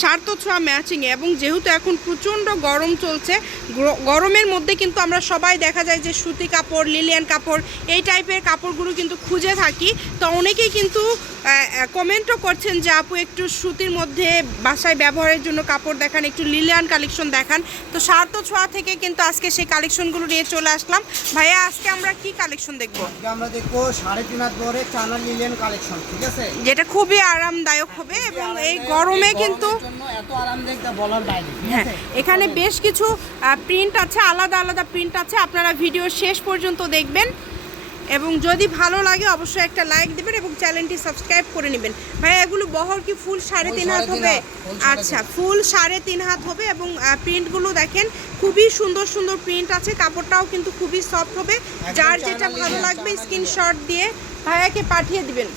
স্বার্থ ছোঁয়া ম্যাচিংয়ে এবং যেহেতু এখন প্রচণ্ড গরম চলছে গরমের মধ্যে কিন্তু আমরা সবাই দেখা যায় যে সুতি কাপড় লিলিয়ান কাপড় এই টাইপের কাপড়গুলো কিন্তু খুঁজে থাকি। তো অনেকেই কিন্তু কমেন্টও করছেন যে আপু একটু সুতির মধ্যে বাসায় ব্যবহারের জন্য কাপড় দেখান একটু লিলিয়ান কালেকশন দেখান। তো স্বার্থ ছোঁয়া থেকে কিন্তু আজকে সেই কালেকশনগুলো নিয়ে চলে আসলাম। ভাইয়া আজকে আমরা কি কালেকশন দেখব? আমরা দেখব সাড়ে তিন হাত চানা লিলিয়ান কালেকশন ঠিক আছে? যেটা খুবই আরামদায়ক হবে। এবং এই গরমে কিন্তু হ্যাঁ এখানে বেশ কিছু প্রিন্ট আছে আলাদা আলাদা প্রিন্ট আছে। আপনারা ভিডিও শেষ পর্যন্ত দেখবেন। এবং যদি ভালো লাগে অবশ্যই একটা লাইক দিবেন এবং চ্যানেলটি সাবস্ক্রাইব করে নেবেন। ভাই এগুলো বহর কি ফুল সাড়ে তিন হাত হবে? আচ্ছা ফুল সাড়ে তিন হাত হবে এবং প্রিন্টগুলো দেখেন খুবই সুন্দর সুন্দর প্রিন্ট আছে। কাপড়টাও কিন্তু খুবই সফট হবে। যার যেটা ভালো লাগবে স্ক্রিনশট দিয়ে ভাইয়াকে পাঠিয়ে দিবেন।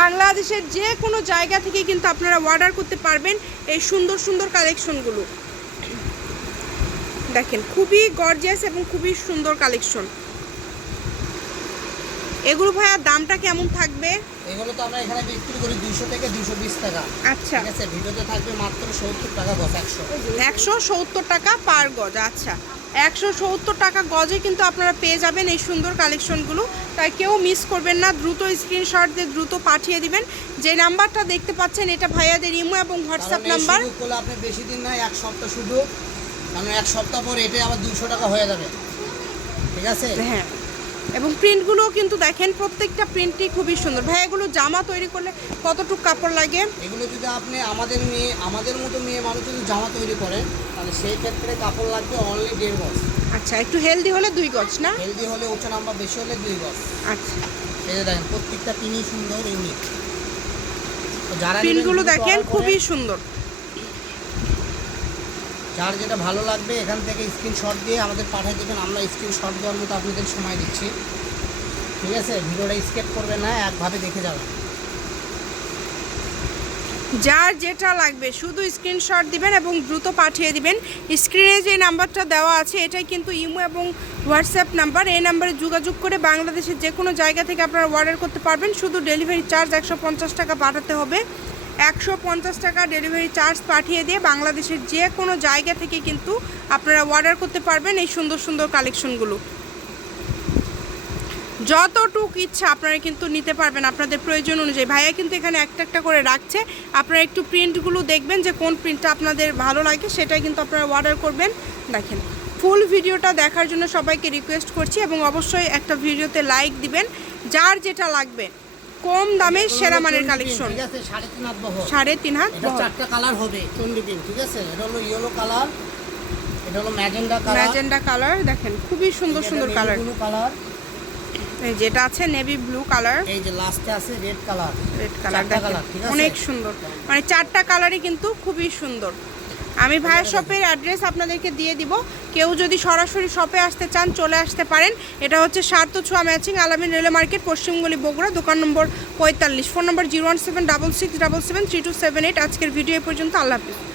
বাংলাদেশের যে কোনো জায়গা থেকে কিন্তু আপনারা অর্ডার করতে পারবেন এই সুন্দর সুন্দর কালেকশনগুলো দেখেন, খুবই গর্জিয়াস এবং খুবই সুন্দর কালেকশন এগুলো ভাইয়া দামটা কেমন থাকবে? এগুলো তো আমরা এখানে বিক্রি করি দুইশো থেকে দুইশো বিশ টাকা। আচ্ছা। ঠিক আছে ভিডিওতে থাকবে মাত্র সত্তর টাকা গছ একশো। একশো সত্তর টাকা পার গজ আচ্ছা। একশো সত্তর টাকা গজে কিন্তু আপনারা পেয়ে যাবেন এই সুন্দর কালেকশনগুলো। তাই কেউ মিস করবেন না দ্রুত স্ক্রিনশট দিয়ে দ্রুত পাঠিয়ে দিবেন। যে নাম্বারটা দেখতে পাচ্ছেন এটা ভাইয়াদের ইমো এবং হোয়াটসঅ্যাপ নাম্বার। আপনি বেশি দিন না এক সপ্তাহ শুধু। কারণ এক সপ্তাহ পর এটাই আবার দুইশো টাকা হয়ে যাবে। ঠিক আছে? হ্যাঁ। এবং প্রিন্টগুলোও কিন্তু দেখেন প্রত্যেকটা প্রিন্টই খুবই সুন্দর। ভাই এগুলো জামা তৈরি করলে কতটুকু কাপড় লাগে? এগুলো যদি আপনি আমাদের মেয়ে আমাদের মতো মেয়ে মানুষ যদি জামা তৈরি করে তাহলে সেই ক্ষেত্রে কাপড় লাগবে অনলি দেড় গজ। আচ্ছা একটু হেলদি হলে দুই গজ না? হেলদি হলে উচ্চ নাম্বার বেশি হলে দুই গজ। আচ্ছা। এই যে দেখেন প্রত্যেকটা পিনই সুন্দর ইউনিক যারা প্রিন্টগুলো দেখেন খুবই সুন্দর। যার যেটা ভালো লাগবে, এখান থেকে স্ক্রিনশট দিয়ে আমাদের পাঠিয়ে দেবেন। আমরা স্ক্রিনশট দেওয়ার মতো আপনাদের সময় দিচ্ছি। ঠিক আছে? ভিডিওটা স্কেপ করবে না, একভাবে দেখে যাবেন। যার যেটা লাগবে, শুধু স্ক্রিনশট দিবেন এবং দ্রুত পাঠিয়ে দিবেন। স্ক্রিনে যে নাম্বারটা দেওয়া আছে, এটাই কিন্তু ইমো এবং হোয়াটসঅ্যাপ নাম্বার। এই নাম্বারে যোগাযোগ করে বাংলাদেশের যে কোনো জায়গা থেকে আপনারা অর্ডার করতে পারবেন। শুধু ডেলিভারি চার্জ একশো পঞ্চাশ টাকা পাঠাতে হবে। একশো পঞ্চাশ টাকা ডেলিভারি চার্জ পাঠিয়ে দিয়ে বাংলাদেশের যে কোনো জায়গা থেকে কিন্তু আপনারা অর্ডার করতে পারবেন এই সুন্দর সুন্দর কালেকশনগুলো। যতটুক ইচ্ছা আপনারা কিন্তু নিতে পারবেন আপনাদের প্রয়োজন অনুযায়ী। ভাইয়া কিন্তু এখানে একটা একটা করে রাখছে। আপনারা একটু প্রিন্টগুলো দেখবেন যে কোন প্রিন্টটা আপনাদের ভালো লাগে, সেটাই কিন্তু আপনারা অর্ডার করবেন। দেখেন, ফুল ভিডিওটা দেখার জন্য সবাইকে রিকোয়েস্ট করছি এবং অবশ্যই একটা ভিডিওতে লাইক দিবেন। যার যেটা লাগবে। কম দামে সেরা মানের কালেকশন সাড়ে তিন হাত চারটা কালার হবে। ঠিক আছে? এটা হলো ইয়েলো কালার এটা হলো ম্যাজেন্ডা কালার ম্যাজেন্ডা কালার দেখেন খুবই সুন্দর সুন্দর কালার কালার যেটা আছে নেভি ব্লু কালার এই যে লাস্টে আছে রেড কালার রেড কালার? অনেক সুন্দর। মানে চারটা কালারই কিন্তু খুবই সুন্দর। আমি ভাইয়ের শপের অ্যাড্রেস আপনাদেরকে দিয়ে দিব। কেউ যদি সরাসরি শপে আসতে চান, চলে আসতে পারেন। এটা হচ্ছে সার্থ ছোঁয়া ম্যাচিং আলামিন রেলওয়ে মার্কেট, পশ্চিমগুলি বগুড়া, দোকান নম্বর পঁয়তাল্লিশ। Phone number zero one seven double six double seven three two seven eight. আজকের ভিডিও এ পর্যন্ত, আল্লাহ হাফিজ।